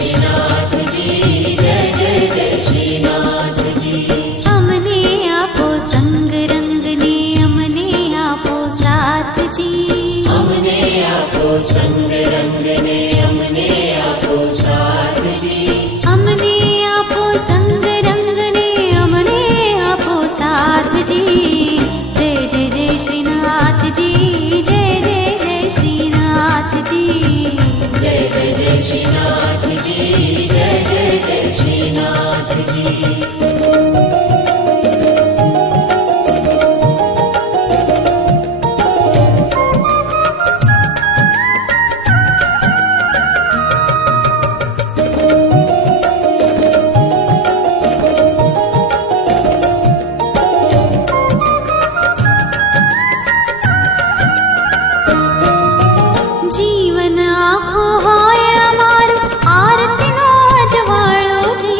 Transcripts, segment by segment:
श्रीनाथ जी, जय जय जय श्रीनाथ जी। अमने आपो संग रंग ने, अमने आपो साथ जी। अमने आपो संग रंग ने, अमने आपो साथ जी। अमने आपो संग रंग ने, अमने आपो साथ जी। जय जय जय श्रीनाथ जी, जय जय जय श्रीनाथ जी। जय जय जय श्रीनाथ जी, जय जय जय श्रीनाथ जी। जीवन आखो होय अमारो, आरती नो अजवाळो जी।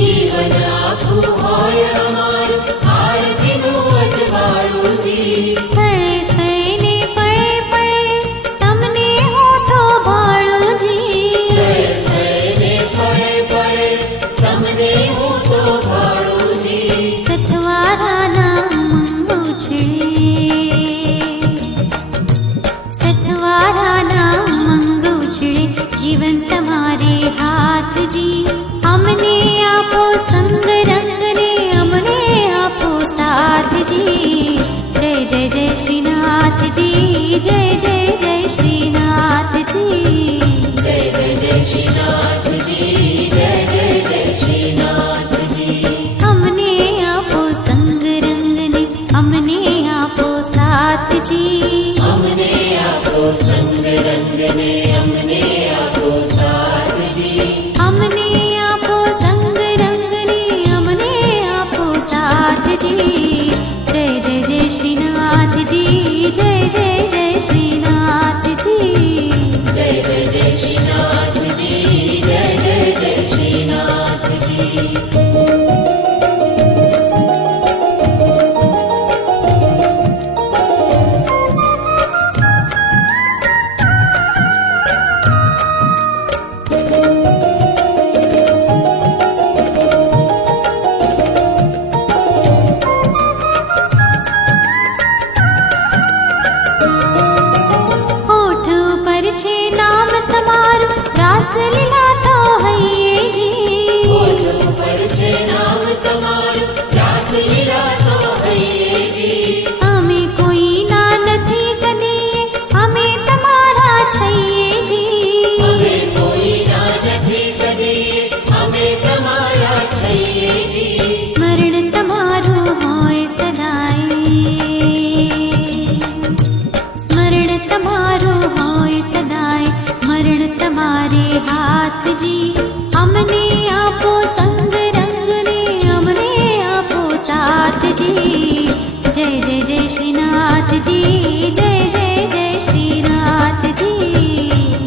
जीवन आखो होय अमारो, आरती नो अजवाळो जी। स्थळे स्थळे ने पळे पळे, तमने हो तो भाळो जी। स्थळे स्थळे ने पळे पळे, तमने हो तो भाळो जी। सतवारा नाम मंगो छिड़े, सतवारा नाम मंगो छिड़े, जीवन तुम्हारे हाथ जी। हमने आपो संग रंग ने, हमने आपो साथ जी। जय जय जय श्रीनाथ जी, जय जय जय श्रीनाथ जी। जय जय जय श्रीनाथ जी, जय जय जय श्रीनाथ जी। हमने आपो संग रंग ने, हमने आपो साथ जी। हमने आपो संग रंग ने, हमने आपो साथ जी। हमने आपो संग रंग ने, हमने आपो साथ जी। जय जय जय श्रीनाथ जी, जय जय जय श्रीनाथ जी। जय जय जय श्रीनाथ जी, जय जय जय श्रीनाथ जी। होठ पर छे नाम तमारू, रास लीला तो है ये जी। होठों पर छे नाम तमारू, रास लीला तो है ये जी। અમે કોઈ ના નથી કદી, અમે તમારા છીએ जी। हमें कोई ना નથી कदी, हमें तमारा छइए जी। સ્મરણ તમારું હોય સદાય, સ્મરણ તમારું હોય સદાય, મરણ તમારે હાથ जी। અમને આપો સંગ રંગ ને, અમને આપો સાથ जी। जय जय जय श्रीनाथ जी, जय जय जय श्रीनाथ जी।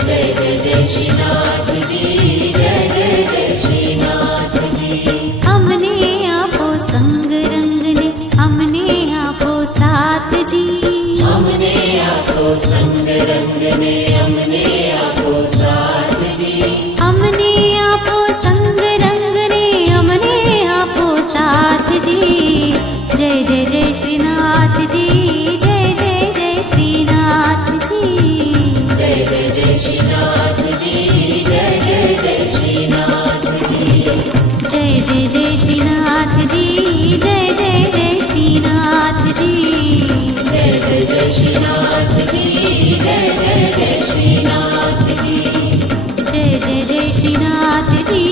जय जय जय श्रीनाथ जी, जय जय जय श्रीनाथ जी। हमने आपो संग रंग ने, हमने आपो साथ जी। हमने आपो संग रंग ने, हमने आपो साथ जी। हमने आपो संग रंग ने, हमने आपो साथ जी। जय जय जय श्रीनाथ जी, जय जय जय श्रीनाथ जी। जय जय जय श्रीनाथ जी, जय जय जय श्रीनाथ जी। जय जय जय श्रीनाथ जी, जय जय जय श्रीनाथ जी। जय जय जय श्रीनाथ जी, जय जय जय श्रीनाथ जी। जय जय जय श्रीनाथ जी।